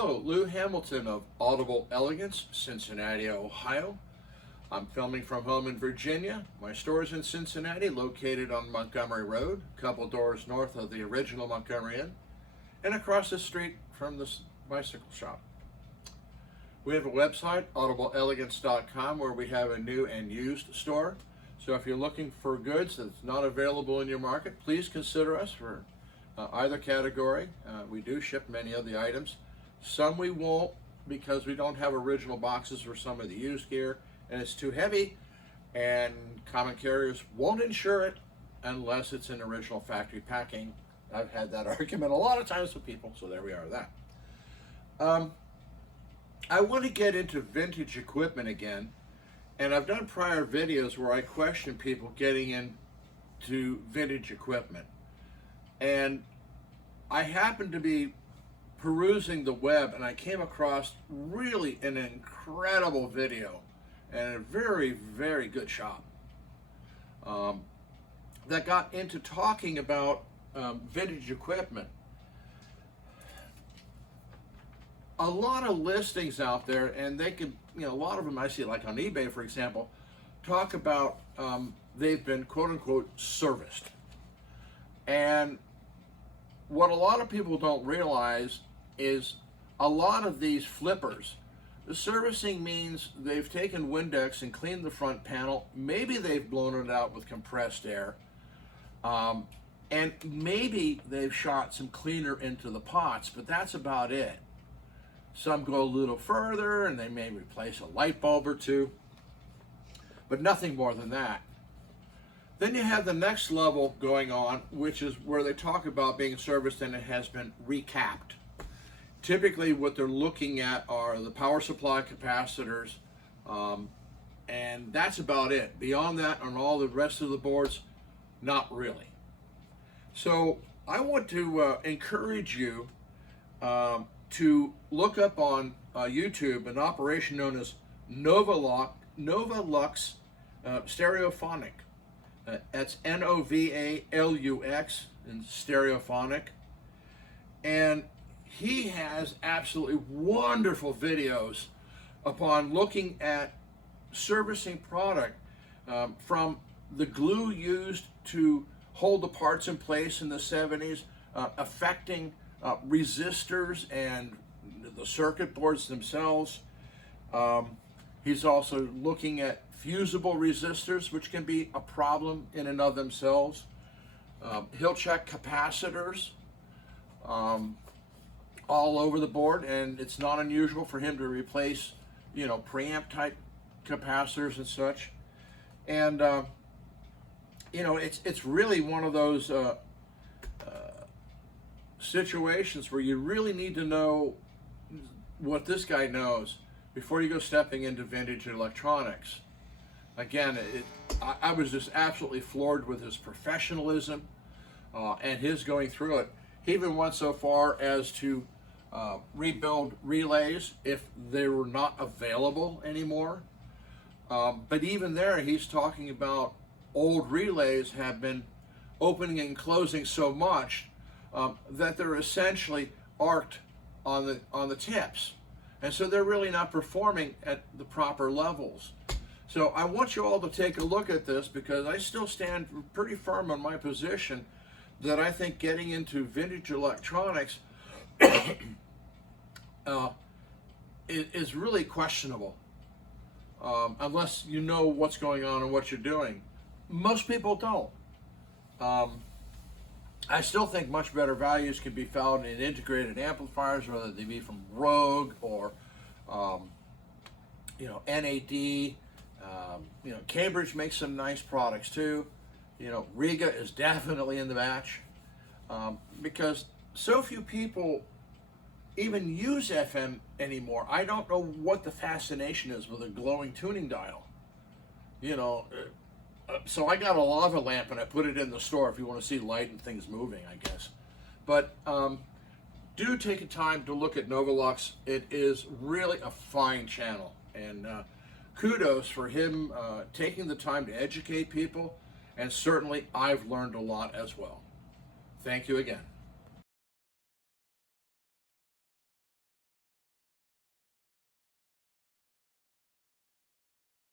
Hello, Lou Hamilton of Audible Elegance, Cincinnati, Ohio. I'm filming from home in Virginia. My store is in Cincinnati, located on Montgomery Road, a couple doors north of the original Montgomery Inn, and across the street from the bicycle shop. We have a website, audibleelegance.com, where we have a new and used store. So if you're looking for goods that's not available in your market, please consider us for either category. We do ship many of the items. Some we won't, because we don't have original boxes for some of the used gear, and it's too heavy, and common carriers won't insure it unless it's in original factory packing. I've had that argument a lot of times with people, so there we are with that. I want to get into vintage equipment again, and I've done prior videos where I question people getting into vintage equipment. And I happened to be perusing the web, and I came across really an incredible video and a very, very good shop that got into talking about vintage equipment. A lot of listings out there, and they can, a lot of them I see, like on eBay, for example, talk about they've been quote unquote serviced. And what a lot of people don't realize is a lot of these flippers, the servicing means they've taken Windex and cleaned the front panel. Maybe they've blown it out with compressed air. And maybe they've shot some cleaner into the pots, but that's about it. Some go a little further and they may replace a light bulb or two, but nothing more than that. Then you have the next level going on, which is where they talk about being serviced and it has been recapped. Typically what they're looking at are the power supply capacitors, and that's about it. Beyond that, on all the rest of the boards, not really. So I want to encourage you to look up on YouTube an operation known as Novalux Stereophonic. That's Novalux in Stereophonic. And he has absolutely wonderful videos upon looking at servicing product, from the glue used to hold the parts in place in the 70s, affecting resistors and the circuit boards themselves. He's also looking at fusible resistors, which can be a problem in and of themselves. He'll check capacitors all over the board, and it's not unusual for him to replace, preamp type capacitors and such. And it's really one of those situations where you really need to know what this guy knows before you go stepping into vintage electronics. Again, I was just absolutely floored with his professionalism and his going through it. He even went so far as to rebuild relays if they were not available anymore. But even there, he's talking about old relays have been opening and closing so much that they're essentially arced on the tips, and so they're really not performing at the proper levels. So I want you all to take a look at this, because I still stand pretty firm on my position that I think getting into vintage electronics is really questionable, unless you know what's going on and what you're doing. Most people don't. I still think much better values can be found in integrated amplifiers, whether they be from Rogue or NAD. Cambridge makes some nice products too. Riga is definitely in the batch, because so few people even use FM anymore. I don't know what the fascination is with a glowing tuning dial. So I got a lava lamp and I put it in the store if you want to see light and things moving, I guess. But do take a time to look at Novalux. It is really a fine channel, and kudos for him taking the time to educate people, and certainly I've learned a lot as well. Thank you again.